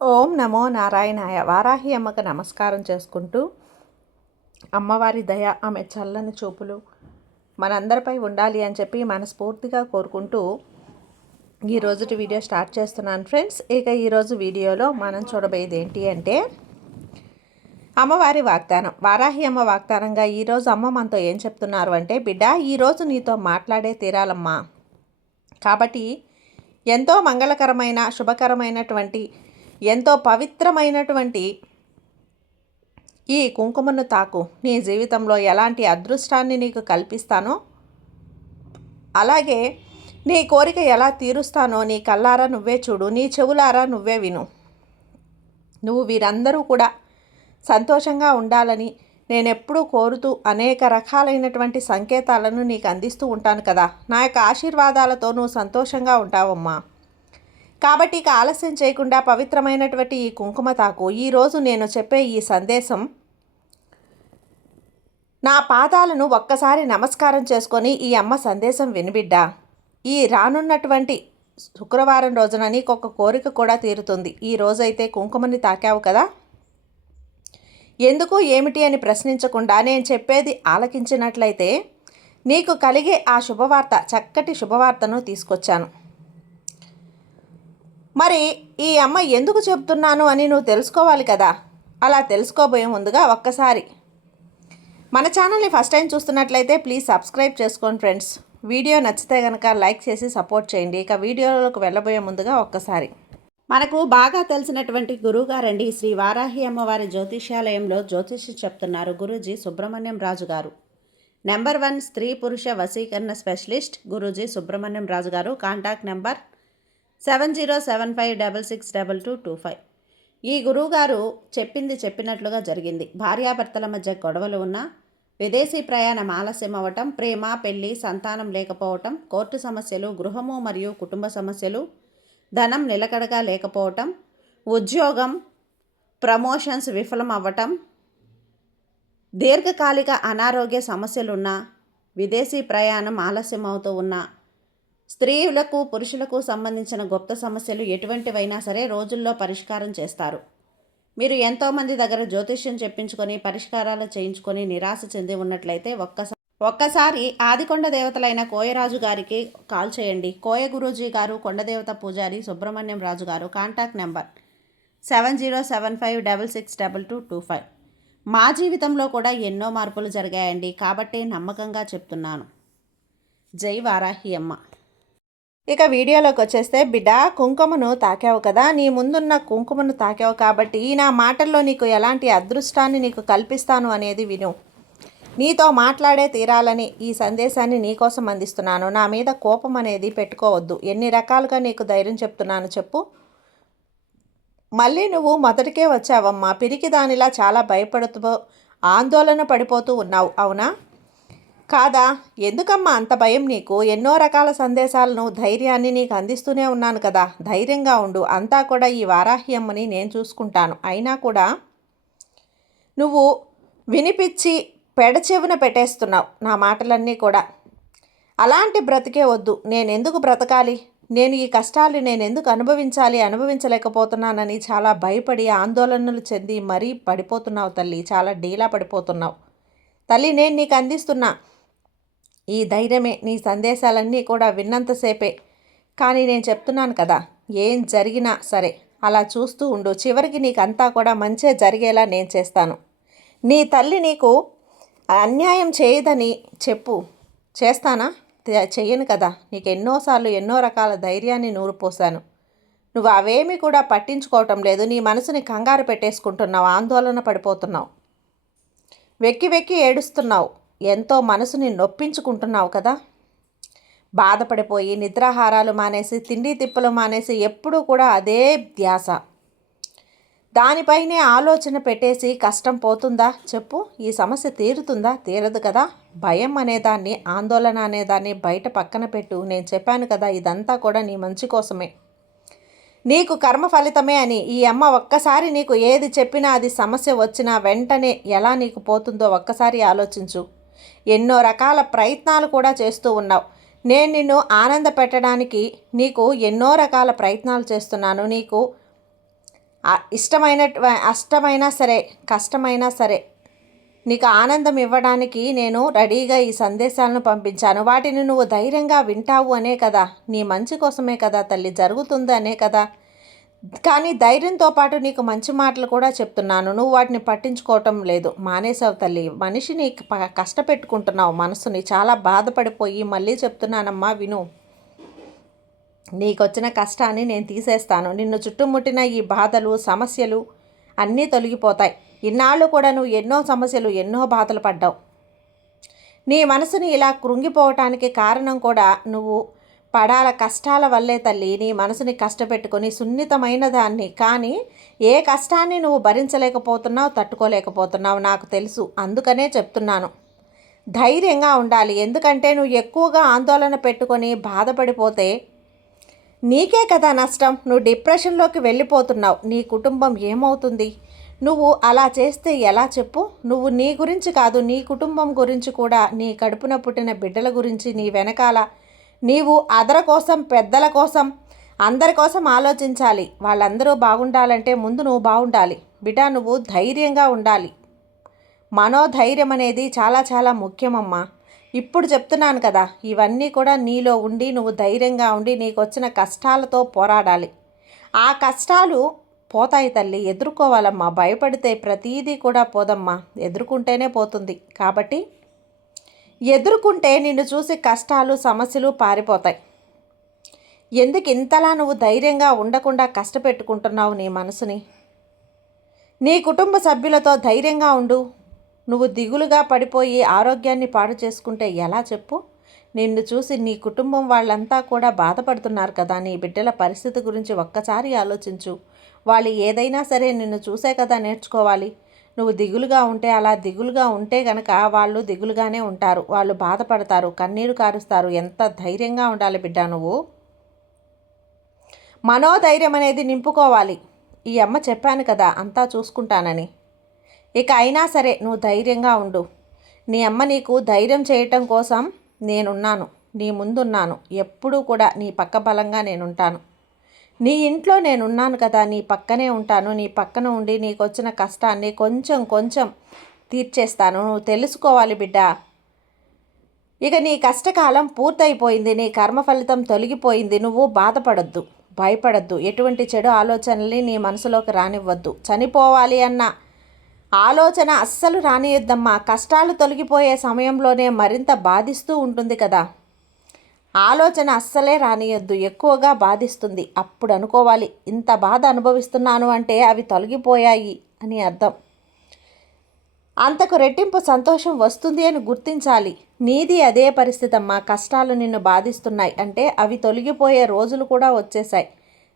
ఓం నమో నారాయణాయ. వారాహి అమ్మకు నమస్కారం చేసుకుంటూ, అమ్మవారి దయ, ఆమె చల్లని చూపులు మనందరిపై ఉండాలి అని చెప్పి మనస్ఫూర్తిగా కోరుకుంటూ ఈ రోజుటి వీడియో స్టార్ట్ చేస్తున్నాను ఫ్రెండ్స్. ఇక ఈరోజు వీడియోలో మనం చూడబోయేది ఏంటి అంటే అమ్మవారి వాగ్దానం. వారాహి అమ్మ వాగ్దానంగా ఈరోజు అమ్మ మనతో ఏం చెప్తున్నారు అంటే, బిడ్డ ఈరోజు నీతో మాట్లాడే తీరాలమ్మా. కాబట్టి ఎంతో మంగళకరమైన శుభకరమైనటువంటి ఎంతో పవిత్రమైనటువంటి ఈ కుంకుమను తాకు. నీ జీవితంలో ఎలాంటి అదృష్టాన్ని నీకు కల్పిస్తానో, అలాగే నీ కోరిక ఎలా తీరుస్తానో నీ కళ్ళారా నువ్వే చూడు, నీ చెవులారా నువ్వే విను. నువ్వు వీరందరూ కూడా సంతోషంగా ఉండాలని నేనెప్పుడూ కోరుతూ అనేక రకాలైనటువంటి సంకేతాలను నీకు అందిస్తూ ఉంటాను కదా. నా యొక్క ఆశీర్వాదాలతో నువ్వు సంతోషంగా ఉంటావమ్మా. కాబట్టి ఇక ఆలస్యం చేయకుండా పవిత్రమైనటువంటి ఈ కుంకుమ తాకు. ఈరోజు నేను చెప్పే ఈ సందేశం, నా పాదాలను ఒక్కసారి నమస్కారం చేసుకొని ఈ అమ్మ సందేశం వినిబిడ్డా. ఈ రానున్నటువంటి శుక్రవారం రోజున నీకు ఒక కోరిక కూడా తీరుతుంది. ఈ రోజైతే కుంకుమని తాకావు కదా, ఎందుకు ఏమిటి అని ప్రశ్నించకుండా నేను చెప్పేది ఆలకించినట్లయితే నీకు కలిగే ఆ శుభవార్త, చక్కటి శుభవార్తను తీసుకొచ్చాను. మరి ఈ అమ్మ ఎందుకు చెప్తున్నాను అని నువ్వు తెలుసుకోవాలి కదా. అలా తెలుసుకోబోయే ముందుగా ఒక్కసారి మన ఛానల్ని ఫస్ట్ టైం చూస్తున్నట్లయితే ప్లీజ్ సబ్స్క్రైబ్ చేసుకోండి ఫ్రెండ్స్. వీడియో నచ్చితే కనుక లైక్ చేసి సపోర్ట్ చేయండి. ఇక వీడియోలోకి వెళ్ళబోయే ముందుగా ఒక్కసారి మనకు బాగా తెలిసినటువంటి గురువుగారండి శ్రీ వారాహి అమ్మవారి జ్యోతిష్యాలయంలో జ్యోతిష్యం చెప్తున్నారు గురూజీ సుబ్రహ్మణ్యం రాజు గారు. నెంబర్ 1 స్త్రీ పురుష వశీకరణ స్పెషలిస్ట్ గురూజీ సుబ్రహ్మణ్యం రాజు గారు. Contact number 7075662225. ఈ గురువుగారు చెప్పింది చెప్పినట్లుగా జరిగింది. భార్యాభర్తల మధ్య గొడవలు ఉన్నా, విదేశీ ప్రయాణం ఆలస్యం అవ్వటం, ప్రేమ పెళ్లి సంతానం లేకపోవటం, కోర్టు సమస్యలు, గృహము మరియు కుటుంబ సమస్యలు, ధనం నిలకడగా లేకపోవటం, ఉద్యోగం ప్రమోషన్స్ విఫలం అవ్వటం, దీర్ఘకాలిక అనారోగ్య సమస్యలున్నా, విదేశీ ప్రయాణం ఆలస్యం అవుతూ ఉన్నా, స్త్రీలకు పురుషులకు సంబంధించిన గుప్త సమస్యలు ఎటువంటివైనా సరే రోజుల్లో పరిష్కారం చేస్తారు. మీరు ఎంతోమంది దగ్గర జ్యోతిష్యం చెప్పించుకొని పరిష్కారాలు చేయించుకొని నిరాశ చెంది ఉన్నట్లయితే ఒక్కసారి ఆదికొండ దేవతలైన కోయరాజు గారికి కాల్ చేయండి. కోయ గురూజీ గారు, కొండదేవత పూజారి సుబ్రహ్మణ్యం రాజు గారు. Contact number 7075662225. మా జీవితంలో కూడా ఎన్నో మార్పులు జరిగాయండి, కాబట్టి నమ్మకంగా చెప్తున్నాను. జై వారాహి అమ్మ. ఇక వీడియోలోకి వచ్చేస్తే, బిడ్డ కుంకుమను తాకావు కదా, నీ ముందున్న కుంకుమను తాకావు కాబట్టి నా మాటల్లో నీకు ఎలాంటి అదృష్టాన్ని నీకు కల్పిస్తాను అనేది విను. నీతో మాట్లాడే తీరాలని ఈ సందేశాన్ని నీకోసం అందిస్తున్నాను. నా మీద కోపం అనేది పెట్టుకోవద్దు. ఎన్ని రకాలుగా నీకు ధైర్యం చెప్తున్నాను చెప్పు. మళ్ళీ నువ్వు మొదటికే వచ్చావమ్మా. పిరికి దానిలా చాలా భయపడుతూ ఆందోళన పడిపోతూ ఉన్నావు, అవునా కాదా? ఎందుకమ్మా అంత భయం నీకు? ఎన్నో రకాల సందేశాలను, ధైర్యాన్ని నీకు అందిస్తూనే ఉన్నాను కదా. ధైర్యంగా ఉండు. అంతా కూడా ఈ వారాహి అమ్మని నేను చూసుకుంటాను. అయినా కూడా నువ్వు వినిపించి పెడచెవిన పెట్టేస్తున్నావు నా మాటలన్నీ కూడా. అలాంటి బ్రతికే వద్దు. నేనెందుకు బ్రతకాలి, నేను ఈ కష్టాలు నేనెందుకు అనుభవించలేకపోతున్నానని చాలా భయపడి ఆందోళనలు చెంది మరీ పడిపోతున్నావు తల్లి. చాలా డీలా పడిపోతున్నావు తల్లి. నేను నీకు అందిస్తున్నా ఈ ధైర్యమే, నీ సందేశాలన్నీ కూడా విన్నంతసేపే. కానీ నేను చెప్తున్నాను కదా, ఏం జరిగినా సరే అలా చూస్తూ ఉండు. చివరికి నీకు అంతా కూడా మంచే జరిగేలా నేను చేస్తాను. నీ తల్లి నీకు అన్యాయం చేయదని చెప్పు. చేస్తానా? చెయ్యను కదా. నీకు ఎన్నోసార్లు ఎన్నో రకాల ధైర్యాన్ని నూరిపోసాను. నువ్వు అవేమీ కూడా పట్టించుకోవటం లేదు. నీ మనసుని కంగారు పెట్టేసుకుంటున్నావు, ఆందోళన పడిపోతున్నావు, వెక్కి వెక్కి ఏడుస్తున్నావు, ఎంతో మనసుని నొప్పించుకుంటున్నావు కదా. బాధపడిపోయి నిద్రాహారాలు మానేసి, తిండి తిప్పలు మానేసి ఎప్పుడూ కూడా అదే ధ్యాస, దానిపైనే ఆలోచన పెట్టేసి కష్టం పోతుందా చెప్పు? ఈ సమస్య తీరుతుందా? తీరదు కదా. భయం అనేదాన్ని, ఆందోళన అనేదాన్ని బయట పక్కన పెట్టు. నేను చెప్పాను కదా, ఇదంతా కూడా నీ మంచి కోసమే, నీకు కర్మ ఫలితమే అని. ఈ అమ్మ ఒక్కసారి నీకు ఏది చెప్పినా, అది సమస్య వచ్చినా వెంటనే ఎలా నీకు పోతుందో ఒక్కసారి ఆలోచించు. ఎన్నో రకాల ప్రయత్నాలు కూడా చేస్తూ ఉన్నావు. నేను నిన్ను ఆనంద పెట్టడానికి నీకు ఎన్నో రకాల ప్రయత్నాలు చేస్తున్నాను. నీకు అష్టమైనా సరే కష్టమైనా సరే నీకు ఆనందం ఇవ్వడానికి నేను రెడీగా ఈ సందేశాలను పంపించాను. వాటిని నువ్వు ధైర్యంగా వింటావు అనే కదా, నీ మంచి కోసమే కదా తల్లి, జరుగుతుంది అనే కదా. కానీ ధైర్యంతో పాటు నీకు మంచి మాటలు కూడా చెప్తున్నాను. నువ్వు వాటిని పట్టించుకోవటం లేదు, మానేసావు తల్లి. మనిషిని కష్టపెట్టుకుంటున్నావు, మనసుని చాలా బాధపడిపోయి. మళ్ళీ చెప్తున్నానమ్మా విను. నీకొచ్చిన కష్టాన్ని నేను తీసేస్తాను. నిన్ను చుట్టుముట్టిన ఈ బాధలు సమస్యలు అన్నీ తొలగిపోతాయి. ఇన్నాళ్ళు కూడా నువ్వు ఎన్నో సమస్యలు ఎన్నో బాధలు పడ్డావు. నీ మనసుని ఇలా కృంగిపోవటానికి కారణం కూడా నువ్వు పడాల కష్టాల వల్లే తల్లి. నీ మనసుని కష్టపెట్టుకొని సున్నితమైన దాన్ని, కానీ ఏ కష్టాన్ని నువ్వు భరించలేకపోతున్నావు, తట్టుకోలేకపోతున్నావు నాకు తెలుసు. అందుకనే చెప్తున్నాను, ధైర్యంగా ఉండాలి. ఎందుకంటే నువ్వు ఎక్కువగా ఆందోళన పెట్టుకొని బాధపడిపోతే నీకే కదా నష్టం. నువ్వు డిప్రెషన్లోకి వెళ్ళిపోతున్నావు. నీ కుటుంబం ఏమవుతుంది? నువ్వు అలా చేస్తే ఎలా చెప్పు? నువ్వు నీ గురించి కాదు, నీ కుటుంబం గురించి కూడా, నీ కడుపున పుట్టిన బిడ్డల గురించి, నీ వెనకాల నీవు అదర కోసం, పెద్దల కోసం, అందరి కోసం ఆలోచించాలి. వాళ్ళందరూ బాగుండాలంటే ముందు నువ్వు బాగుండాలి బిడ్డ. నువ్వు ధైర్యంగా ఉండాలి. మనోధైర్యం అనేది చాలా చాలా ముఖ్యమమ్మా. ఇప్పుడు చెప్తున్నాను కదా, ఇవన్నీ కూడా నీలో ఉండి నువ్వు ధైర్యంగా ఉండి నీకు వచ్చిన కష్టాలతో పోరాడాలి. ఆ కష్టాలు పోతాయి తల్లి, ఎదుర్కోవాలమ్మా. భయపడితే ప్రతీదీ కూడా పోదమ్మా, ఎదుర్కొంటేనే పోతుంది. కాబట్టి ఎదుర్కొంటే నిన్ను చూసి కష్టాలు సమస్యలు పారిపోతాయి. ఎందుకు ఇంతలా నువ్వు ధైర్యంగా ఉండకుండా కష్టపెట్టుకుంటున్నావు నీ మనసుని? నీ కుటుంబ సభ్యులతో ధైర్యంగా ఉండు. నువ్వు దిగులుగా పడిపోయి ఆరోగ్యాన్ని పాడు చేసుకుంటే ఎలా చెప్పు? నిన్ను చూసి నీ కుటుంబం వాళ్ళంతా కూడా బాధపడుతున్నారు కదా. నీ బిడ్డల పరిస్థితి గురించి ఒక్కసారి ఆలోచించు. వాళ్ళు ఏదైనా సరే నిన్ను చూసే కదా నేర్చుకోవాలి. నువ్వు దిగులుగా ఉంటే, అలా దిగులుగా ఉంటే గనక వాళ్ళు దిగులుగానే ఉంటారు, వాళ్ళు బాధపడతారు, కన్నీరు కారుస్తారు. ఎంత ధైర్యంగా ఉండాలి బిడ్డ నువ్వు. మనోధైర్యం అనేది నింపుకోవాలి. ఈ అమ్మ చెప్పాను కదా అంతా చూసుకుంటానని. ఇక అయినా సరే నువ్వు ధైర్యంగా ఉండు. నీ అమ్మ నీకు ధైర్యం చేయటం కోసం నేనున్నాను, నీ ముందున్నాను. ఎప్పుడూ కూడా నీ పక్క బలంగా నేనుంటాను. నీ ఇంట్లో నేనున్నాను కదా, నీ పక్కనే ఉంటాను. నీ పక్కన ఉండి నీకు వచ్చిన కష్టాన్ని కొంచెం కొంచెం తీర్చేస్తాను. నువ్వు తెలుసుకోవాలి బిడ్డ. ఇక నీ కష్టకాలం పూర్తయిపోయింది, నీ కర్మ ఫలితం తొలగిపోయింది. నువ్వు బాధపడద్దు, భయపడద్దు, ఎటువంటి చెడు ఆలోచనల్ని నీ మనసులోకి రానివ్వద్దు. చనిపోవాలి అన్న ఆలోచన అస్సలు రానియొద్దమ్మా. కష్టాలు తొలగిపోయే సమయంలోనే మరింత బాధిస్తూ ఉంటుంది కదా, ఆలోచన అస్సలే రానియొద్దు, ఎక్కువగా బాధిస్తుంది. అప్పుడు అనుకోవాలి, ఇంత బాధ అనుభవిస్తున్నాను అంటే అవి తొలగిపోయాయి అని అర్థం. అంతకు రెట్టింపు సంతోషం వస్తుంది అని గుర్తించాలి. నీది అదే పరిస్థితి అమ్మా. కష్టాలు నిన్ను బాధిస్తున్నాయి అంటే అవి తొలగిపోయే రోజులు కూడా వచ్చేసాయి.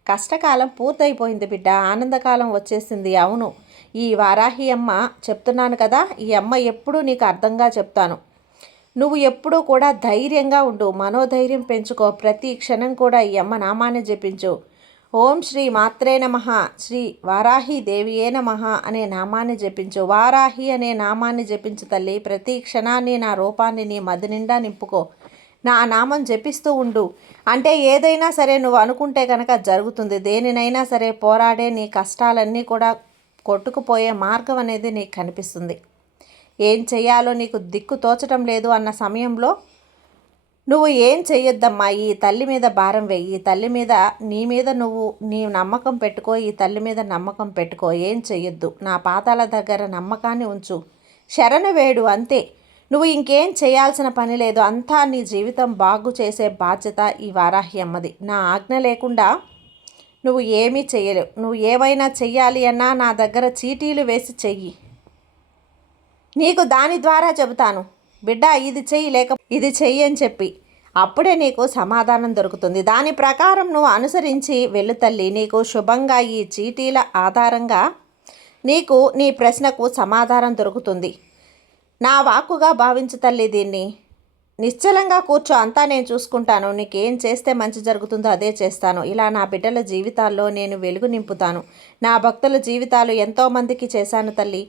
కష్టకాలం పూర్తయిపోయింది బిడ్డ, ఆనందకాలం వచ్చేసింది. అవును, ఈ వారాహి అమ్మ చెప్తున్నాను కదా, ఈ అమ్మ ఎప్పుడూ నీకు అర్థంగా చెప్తాను. నువ్వు ఎప్పుడూ కూడా ధైర్యంగా ఉండు, మనోధైర్యం పెంచుకో. ప్రతి క్షణం కూడా ఈ అమ్మ నామాన్ని జపించు. ఓం శ్రీ మాత్రే నమః, శ్రీ వారాహి దేవియే నమః అనే నామాన్ని జపించు. వారాహి అనే నామాన్ని జపించు తల్లి. ప్రతి క్షణాన్ని నా రూపాన్ని నీ మది నిండా నింపుకో. నా నామం జపిస్తూ ఉండు. అంటే ఏదైనా సరే నువ్వు అనుకుంటే కనుక జరుగుతుంది. దేనినైనా సరే పోరాడే నీ కష్టాలన్నీ కూడా కొట్టుకుపోయే మార్గం అనేది నీకు కనిపిస్తుంది. ఏం చెయ్యాలో నీకు దిక్కు తోచటం లేదు అన్న సమయంలో నువ్వు ఏం చెయ్యొద్దమ్మా. ఈ తల్లి మీద భారం వేయి. ఈ తల్లి మీద, నీ మీద నువ్వు నీ నమ్మకం పెట్టుకో. ఈ తల్లి మీద నమ్మకం పెట్టుకో. ఏం చెయ్యొద్దు. నా పాదాల దగ్గర నమ్మకాన్ని ఉంచు. శరణు వేడు అంతే. నువ్వు ఇంకేం చేయాల్సిన పని లేదు. అంతా నీ జీవితం బాగు చేసే బాధ్యత ఈ వారాహి అమ్మది. నా ఆజ్ఞ లేకుండా నువ్వు ఏమీ చెయ్యలేవు. నువ్వు ఏమైనా చెయ్యాలి అన్నా నా దగ్గర చీటీలు వేసి చెయ్యి. నీకు దాని ద్వారా చెబుతాను, బిడ్డ ఇది చెయ్యి, లేక ఇది చెయ్యి అని చెప్పి. అప్పుడే నీకు సమాధానం దొరుకుతుంది. దాని ప్రకారం నువ్వు అనుసరించి వెళ్ళు తల్లి. నీకు శుభంగా ఈ చీటీల ఆధారంగా నీకు నీ ప్రశ్నకు సమాధానం దొరుకుతుంది. నా వాక్కుగా భావించు తల్లి. దీన్ని నిశ్చలంగా కూర్చో, అంతా నేను చూసుకుంటాను. నీకేం చేస్తే మంచి జరుగుతుందో అదే చేస్తాను. ఇలా నా బిడ్డల జీవితాల్లో నేను వెలుగు నింపుతాను. నా భక్తుల జీవితాలు ఎంతోమందికి చేశాను తల్లి.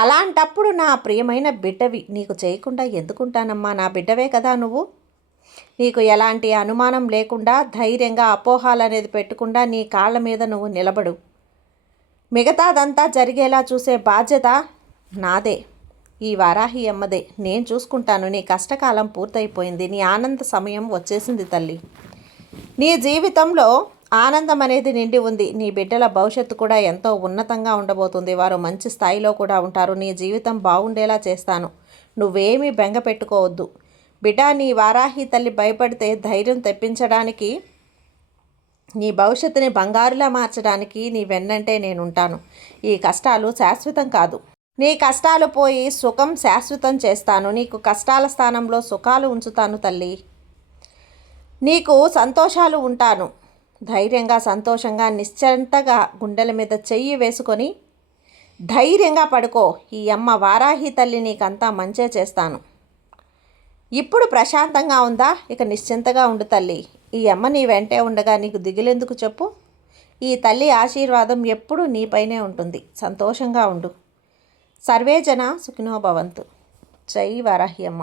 అలాంటప్పుడు నా ప్రియమైన బిడ్డవి నీకు చేయకుండా ఎందుకుంటానమ్మా? నా బిడ్డవే కదా నువ్వు. నీకు ఎలాంటి అనుమానం లేకుండా ధైర్యంగా, అపోహాలు అనేది పెట్టకుండా నీ కాళ్ళ మీద నువ్వు నిలబడు. మిగతాదంతా జరిగేలా చూసే బాధ్యత నాదే, ఈ వారాహి అమ్మదే. నేను చూసుకుంటాను. నీ కష్టకాలం పూర్తయిపోయింది. నీ ఆనంద సమయం వచ్చేసింది తల్లి. నీ జీవితంలో ఆనందం అనేది నిండి ఉంది. నీ బిడ్డల భవిష్యత్తు కూడా ఎంతో ఉన్నతంగా ఉండబోతుంది. వారు మంచి స్థాయిలో కూడా ఉంటారు. నీ జీవితం బాగుండేలా చేస్తాను. నువ్వేమీ బెంగ పెట్టుకోవద్దు బిడ్డ. నీ వారాహి తల్లి భయపడితే ధైర్యం తెప్పించడానికి, నీ భవిష్యత్తుని బంగారులా మార్చడానికి నీ వెన్నంటే నేనుంటాను. ఈ కష్టాలు శాశ్వతం కాదు. నీ కష్టాలు పోయి సుఖం శాశ్వతం చేస్తాను. నీకు కష్టాల స్థానంలో సుఖాలు ఉంచుతాను తల్లి. నీకు సంతోషాలు ఉంటాను. ధైర్యంగా, సంతోషంగా, నిశ్చింతగా గుండెల మీద చెయ్యి వేసుకొని ధైర్యంగా పడుకో. ఈ అమ్మ వారాహి తల్లి నీకంతా మంచే చేస్తాను. ఇప్పుడు ప్రశాంతంగా ఉందా? ఇక నిశ్చింతగా ఉండు తల్లి. ఈ అమ్మ నీ వెంటే ఉండగా నీకు దిగులెందుకు చెప్పు? ఈ తల్లి ఆశీర్వాదం ఎప్పుడూ నీపైనే ఉంటుంది. సంతోషంగా ఉండు. సర్వే జన సుఖినో భవంతు. జై వారాహి అమ్మ.